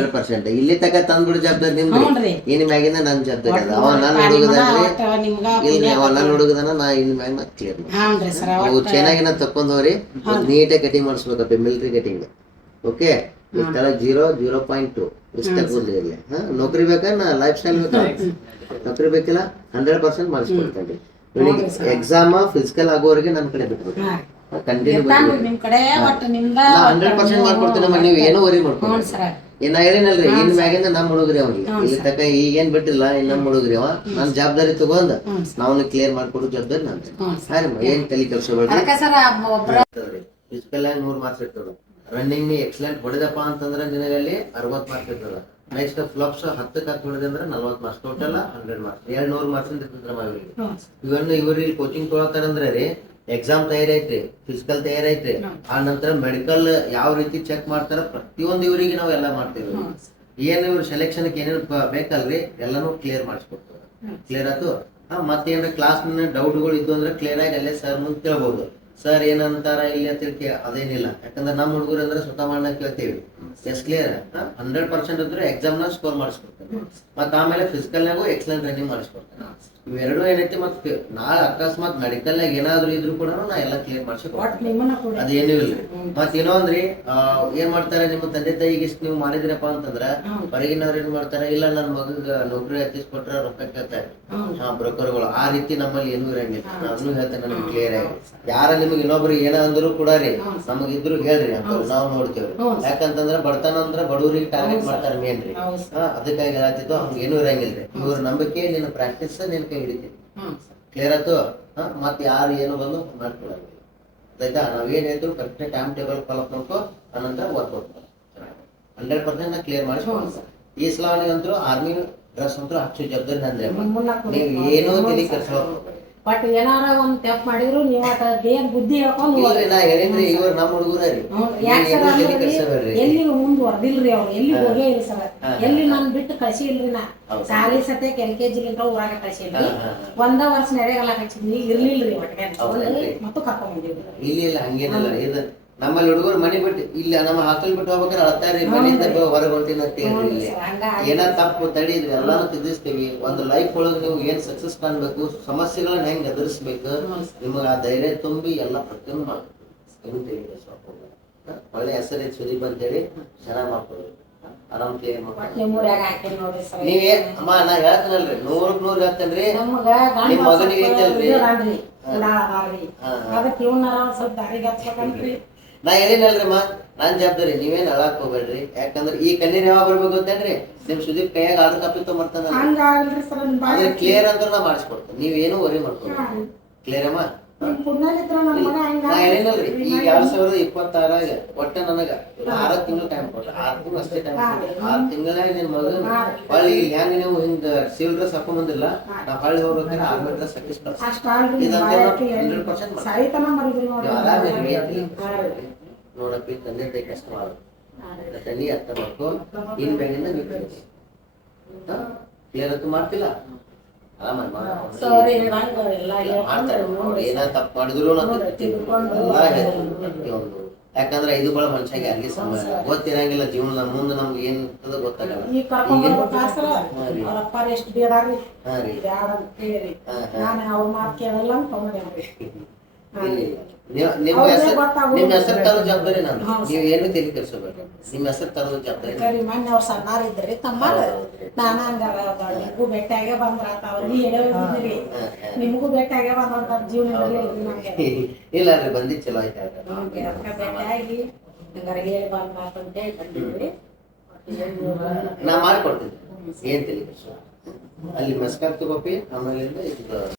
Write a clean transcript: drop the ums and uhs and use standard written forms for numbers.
100% ಇಲ್ಲಿ ತಕ ತಂದ್ಬಿಡು ಜವಾಬ್ದಾರಿ ನಿಮ್ದು. ಇನ್ ಮ್ಯಾಗಿಂದ ನನ್ ಜವಾಬ್ದಾರಿ ಅದ. ಅವ ನನ್ನ ಹುಡುಗದನ್ರಿ, ಇಲ್ಲಿ ಅವ ನನ್ನ ಹುಡುಗದನ, ನಾ ಇನ್ ಮ್ಯಾಗ ನಾ ಕ್ಲಿಯರ್ ಮಾಡಿ ಅವು ಚೆನ್ನಾಗಿ ನಾ ತಕೊಂಡವ್ರಿ. ನೀಟಾಗಿ ಕಟಿಂಗ್ ಮಾಡಿಸ್ಬೇಕಪ್ಪ, ಮಿಲಿಟರಿ ಕಟಿಂಗ್. ಓಕೆ, ಇಷ್ಟೆಲ್ಲ 0.2 ಇಷ್ಟ ಕೂದಲು ಇರಲಿ. ನೌಕರಿ ಬೇಕಾ, ನಾ ಲೈಫ್ ಸ್ಟೈಲ್ ಬೇಕಾ? ನೌಕರಿ ಬೇಕಿಲ್ಲ, 100% ಮಾಡಿಸ್ಕೊಡ್ತೇನೆ. ಇವನಿಗೆ ಎಕ್ಸಾಮ್ ಫಿಸಿಕಲ್ ಆಗೋವರೆಗೆ ನನ್ನ ಕಡೆ ಬಿಟ್ಬಿಟ್ಟು ಕಂಟಿನ್ಯೂ 100% ಮಾಡ್ಕೊಡ್ತೀನಮ್ಮ. ನೀವು ಏನೋ ವರಿ ಮಾಡ್ಕೊಂಡು ನಾ ಹೇಳಿನಲ್ರಿ, ಇನ್ ಮ್ಯಾಗಿಂದ ನಮ್ಮ ಹುಡುಗ್ರಿ ಅವ್ರಿಗೆ ಇಲ್ಲಿ ತಕ ಈಗೇನ್ ಬಿಟ್ಟಿಲ್ಲ. ಇನ್ ನಮ್ಮ ಹುಡುಗ್ರಿ ಅವ ನನ್ನ ಜವಾಬ್ದಾರಿ ತಗೊಂಡ್ ನಾವ್ ಕ್ಲಿಯರ್ ಮಾಡ್ಕೊಡೋ ಜವಾಬ್ದಾರಿ ನಂದು. ಏನ್ ತಲೆ ಕೆಲಸ ಬೇಡ್ರಿ. ಫಿಸಿಕಲ್ ಆಗಿ 100 ಮಾರ್ಕ್ಸ್ ಇರ್ತದ. ರನ್ನಿಂಗ್ ನೀ ಎಕ್ಸಲೆಂಟ್ ಹೊಡೆದಪ್ಪ ಅಂತಂದ್ರೆ ನಿನಗಲ್ಲಿ 60 ಮಾರ್ಕ್ಸ್ ಇರ್ತದ. ನೆಕ್ಸ್ಟ್ ಫ್ಲಾಪ್ಸ್ 10 ಹೊಡೆದೆ ಅಂದ್ರೆ 40 ಮಾರ್ಕ್ಸ್. ಟೋಟಲ್ 100 ಮಾರ್ಕ್ಸ್, 200 ಮಾರ್ಕ್ಸ್ ಇರ್ತದ್ರಮ್ಮ ಇವರಿಗೆ. ಇವ್ರಿಗೆ ಕೋಚಿಂಗ್ ತೊಗೊಳತಾರಂದ್ರೆ ರೀ, ಎಕ್ಸಾಮ್ ತಯಾರೈತ್ರಿ, ಫಿಸಿಕಲ್ ತಯಾರೈತ್ರಿ, ಆ ನಂತರ ಮೆಡಿಕಲ್ ಯಾವ ರೀತಿ ಚೆಕ್ ಮಾಡ್ತಾರ ಪ್ರತಿಯೊಂದು ಇವರಿಗೆ ನಾವು ಎಲ್ಲ ಮಾಡ್ತೇವೆ. ಏನ್ ಇವ್ರ ಸೆಲೆಕ್ಷನ್ ಏನೇನು ಬೇಕಲ್ರಿ ಎಲ್ಲಾನು ಕ್ಲಿಯರ್ ಮಾಡಿಸ್ಕೊಡ್ತಾರೆ. ಕ್ಲಿಯರ್ ಆಯ್ತು. ಮತ್ತೇನ್ರ ಕ್ಲಾಸ್ ಡೌಟ್ಗಳು ಇದ್ದು ಅಂದ್ರೆ ಕ್ಲಿಯರ್ ಆಗಿ ಅಲ್ಲೇ ಸರ್ ಮುಂದೆ ಕೇಳ್ಬೋದು. ಸರ್ ಏನಂತಾರ ಇಲ್ಲಿ ಅಂತ ಅದೇನಿಲ್ಲ. ಯಾಕಂದ್ರೆ ನಮ್ಮ ಹುಡುಗರು ಅಂದ್ರೆ ಸ್ವತಃ ಮಾಡಕ್ ಕೇಳ್ತೀವಿ. ಎಸ್ ಕ್ಲಿಯರ್ 100% ಇದ್ರೆ ಎಕ್ಸಾಮ್ ನ ಸ್ಕೋರ್ ಮಾಡಿಸ್ಕೊಡ್ತೇನೆ. ಮತ್ತ ಆಮೇಲೆ ಫಿಸಿಕಲ್ ನಾಗು ಎಕ್ಸಲೆಂಟ್ ರನ್ನಿಂಗ್ ಮಾಡಿಸ್ಕೊಡ್ತೇನೆ. ಇವೆರಡು ಏನೈತಿ. ಮತ್ತೆ ನಾಳೆ ಅಕಸ್ಮಾತ್ ಮೆಡಿಕಲ್ ನಾಗ ಏನಾದ್ರು ಇದ್ರು ಕೂಡ ನಾ ಎಲ್ಲ ಕ್ಲಿಯರ್ ಮಾಡಿಸ್ಕೊಡ್ತೇನೆ. ಅದೇನು ಇಲ್ಲ. ಮತ್ ಇನ್ನೊಂದ್ರಿ, ಏನ್ ಮಾಡ್ತಾರೆ ನಿಮ್ಮ ತಂದೆ ತಾಯಿಗೆ ಇಷ್ಟು ನೀವು ಮಾಡಿದ್ರಪ್ಪ ಅಂತಂದ್ರ ಹೊರಗಿನವ್ರು ಏನ್ ಮಾಡ್ತಾರೆ, ಇಲ್ಲ ನನ್ನ ಮಗಗ ನೌಕರಿ ಹಚ್ಚಿಸ್ಕೊಟ್ರ ರೊಕ್ಕ ಕೇಳ್ತಾರೆ ಬ್ರೋಕರ್ಗಳು. ಆ ರೀತಿ ನಮ್ಮಲ್ಲಿ ಏನೂ ಇರಂಗಿಲ್ಲ. ನಾನು ಹೇಳ್ತೇನೆ ನಮ್ಗೆ ಕ್ಲಿಯರ್ ಆಗಿ. ಯಾರ ನಿಮ್ಗೆ ಇನ್ನೊಬ್ರು ಏನ ಅಂದ್ರು ಕೂಡ ರೀ, ನಮಗಿದ್ರು ಹೇಳ್ರಿ ಅಂತ ನಾವು ನೋಡ್ತೇವ್ರಿ. ಯಾಕಂತಂದ್ರ ಬಡತನ ಅಂದ್ರ ಬಡವ್ರಿಗೆ ಟಾರ್ಗೆಟ್ ಮಾಡ್ತಾರೆ ಮೇನ್ ರೀ. ಅದಕ್ಕಾಗಿ ಹೇಳ್ತಿದ್ದು ಹಂಗ ಏನೂ ಇರಂಗಿಲ್ರಿ. ಇವ್ರ ನಂಬಿಕೆ, ನಿನ್ನ ಪ್ರಾಕ್ಟೀಸ್ ನಿನ್ ಕೈ ಹಿಡಿತೀವಿ. ಕ್ಲಿಯರ್ ಆಯ್ತು. ಮತ್ ಯಾರು ಏನು ಬಂದು ಮಾಡ್ಕೊಳಂಗಿಲ್ಲ. ಆಯ್ತಾ? ನಾವೇನ್ ಹೇಳಿದ್ರು ಕರೆಕ್ಟ್ ಟೈಮ್ ಟೇಬಲ್ ಫಾಲೋ ಮಾಡ್ಕೊ, ಅನಂತರ ವರ್ಕೌಟ್ 100% ನಾ ಕ್ಲಿಯರ್ ಮಾಡಿಸ್ಕೊಂಡು. ಈ ಸಲಾನಿಗಂತೂ ಆರ್ಮಿ ಡ್ರೆಸ್ ಅಂತೂ ಹಚ್ಚು ಜವಾಬ್ದಾರಿ ನಂದ್ರೆ. ನೀವು ಏನೋ ತಲೆ ಕೆಲ್ಸ ಬಟ್ ಏನಾರ ಒಂದ್ ತಪ್ಪು ಮಾಡಿದ್ರು ನೀವು ದೇಹ ಬುದ್ಧಿ ಹೇಳ್ಕೊಂಡು ನಾ ಹೇಳಿದ್ರಿ, ಇವ್ರು ನಮ್ಮ ಹುಡುಗರೇ ರೀ. ಎಲ್ಲಿ ಮುಂದುವರ್ದಿಲ್ರಿ ಅವ್ರು, ಎಲ್ಲಿ ಹೋಗೇ ಇಲ್ಲ ಸರ್. ಎಲ್ಲಿ ನನ್ ಬಿಟ್ಟು ಕಳ್ಸಿ ಇಲ್ರಿ. ನಾ ಶಾಲಿ ಸತ್ಯ LKG ಊರಾಗ ಕಳ್ಸಿಲ್ರಿ. ಒಂದ ವರ್ಷ ನೆರೆಗಲ್ಲ ಹಚ್ಚಿದ್ವಿ, ಇರ್ಲಿಲ್ರಿ ಒಟ್ಟಿಗೆ ಮತ್ತು ಕರ್ಕೊಂಡ್ ಬಂದಿವ್ರಿ. ಇಲ್ಲ ಹಂಗೇನಿಲ್ಲ. ಇದು ನಮ್ಮಲ್ಲಿ ಹುಡುಗರು ಮನೆ ಬಿಟ್ಟು ಇಲ್ಲ ನಮ್ಮ ಹಾಸ್ಟೆಲ್ ಬಿಟ್ಟು ಹೋಗ್ಬೇಕಾದ್ರೆ ಅಳ್ತಾರಿ, ಮನೆಯಿಂದ ಹೊರಗೆ ಹೊಂಟಿನ ಅಂತ ಹೇಳಿ. ಏನಾರ ತಪ್ಪು ತಡೀದ್ವಿ ಎಲ್ಲಾನು ತಿದ್ದಿಸ್ತೀವಿ. ಒಂದು ಲೈಫ್ ಒಳಗೆ ನೀವು ಏನ್ ಸಕ್ಸಸ್ ಕಾಣ್ಬೇಕು, ಸಮಸ್ಯೆಗಳನ್ನ ಹೆಂಗ್ ಎದುರಿಸ್ಬೇಕು, ನಿಮಗ ಆ ಧೈರ್ಯ ತುಂಬಿ ಎಲ್ಲ ಪ್ರತಿಯೊಂದು ಮಾಡ್ಬೇಕು. ಒಳ್ಳೆ ಹೆಸರು ಸುದೀಪ್ ಅಂತೇಳಿ ಚೆನ್ನಾಗ್ ಮಾಡ್ಕೊಡ್ಬೇಕು. ಆರಾಮ್ ಕ್ಲಿಯರ್ ಮಾಡ್ಕೊಂಡು ನೀವೇ ಅಮ್ಮ. ನಾ ಹೇಳ್ತೇನಲ್ರಿ, 100ಕ್ಕೆ 100 ಹೇಳ್ತೇನ್ರಿ. ನಿಮ್ ಮಗನಿಗೆ ಐತಲ್ರಿ, ನಾ ಹೇಳಿನಲ್ರಿಮ್ಮ, ನಾನ್ ಜವಾಬ್ದಾರಿ. ನೀವೇನ್ ಅಳಾಕ್ ಹೋಗ್ಬೇಡ್ರಿ. ಯಾಕಂದ್ರೆ ಈ ಕಣ್ಣೀರ್ ಯಾವಾಗ ಬರ್ಬೇಕು ಗೊತ್ತೇನ್ರಿ, ನಿಮ್ ಸುದೀಪ್ ಕೈಯಾಗ ಆರ್ಡರ್ ಕಾಪಿ ತಗೊಂಬರ್ತಾನ. ಕ್ಲಿಯರ್ ಅಂದ್ರೆ ನಾ ಮಾಡಿಸ್ಕೊಡ್ತೇನೆ. ನೀವೇನು ವರಿ ಮಾಡ್ಕೊಡ್ರಿ. ಕ್ಲಿಯರ್ ಅಮ್ಮ? ನಾ ಹೇಳಿನಲ್ರಿ, ಈಗ 2026 ಒಟ್ಟ ನನಗ 6 ತಿಂಗಳು ಟೈಮ್ ಕೊಟ್ಟ. 6 ತಿಂಗಳು ಅಷ್ಟೇ ಟೈಮ್ ಕೊಟ್ಟ. 6 ತಿಂಗಳಾಗ ನಿನ್ ಮಗ ಹೊಳ್ಳಿ ಹೆಂಗ್ ನೀವು ಹಿಂಗ ಸಿವಿಲ್ ಡ್ರೆಸ್ ಹಾಕೊಂಡ್ ಬಂದಿಲ್ಲ, ನಾ ಹೊಳ್ಳಿ ಹೋಗ್ಬೇಕಾದ್ರೆ ಆರ್ಮಿ ಡ್ರೆಸ್ ಹಾಕಿಸ್ತಾರೆ. ನೋಡಪ್ಪಿ, ತಂದೆ ತಾಯಿ ಕಷ್ಟ ಮಾಡು, ತಲೆ ಅರ್ಥ ಮಾಡ್ಕೊ. ಇನ್ ಬ್ಯಾಗಿಂದ ನೀವು ಕ್ಲಿಯರ್ ಅಂತೂ ಮಾಡ್ತಿಲ್ಲ. ಏನ ತಪ್ಪು ಮಾಡಿದ್ರು ಯಾಕಂದ್ರೆ ಇದು ಬಹಳ ಮನುಷ್ಯಾಗ ಯಾರಿಗೆ ಗೊತ್ತಿರಂಗಿಲ್ಲ. ಜೀವನ ಮುಂದೆ ನಮ್ಗೆ ಏನ್ ಗೊತ್ತಾಗಲ್ಲ. ನಿಮ್ ಹೆಸರು ತರೋ ಜವಾಬ್ದಾರಿ ನಾನು. ನೀವ್ ಏನು ತಲೆ ಕೆಡಿಸ್ಕೋಬೇಡ್ರಿ. ನಿಮ್ ಹೆಸರು ತರೋ ಜವಾಬ್ದಾರಿ. ಮೊನ್ನೆ ಅವ್ರ ಸಣ್ಣಾರ ಇದ್ರಿ ತಮ್ಮ, ನಾನ ಹಂಗಾರ ನಿಮಗೂ ಭೇಟಿಯಾಗೆ ಬಂದ್ರ ಅವ್ರಿಗೆ ಹೇಳಿದ್ರಿ, ನಿಮಗೂ ಭೇಟಿಯಾಗೆ ಬಂದ್ರ ಜೀವನದಲ್ಲಿ ಇಲ್ಲ ರೀ, ಬಂದಿದ್ ಚಲೋ ಆಯ್ತು. ಭೇಟಿಯಾಗಿ ಹಂಗಾರ ಹೇಳಿ ಬಂದ್ರಾತಂತ ಹೇಳಿ ಬಂದಿದ್ರಿ. ನಾ ಮಾಡ್ಕೊಡ್ತೀನಿ, ಏನ್ ತಲೆ ಕೆಡಿಸ್ಕೊ. ಅಲ್ಲಿ ಮಸ್ಕಾತ್ ತಗೋಪಿ, ಆಮೇಲಿಂದ ಇದು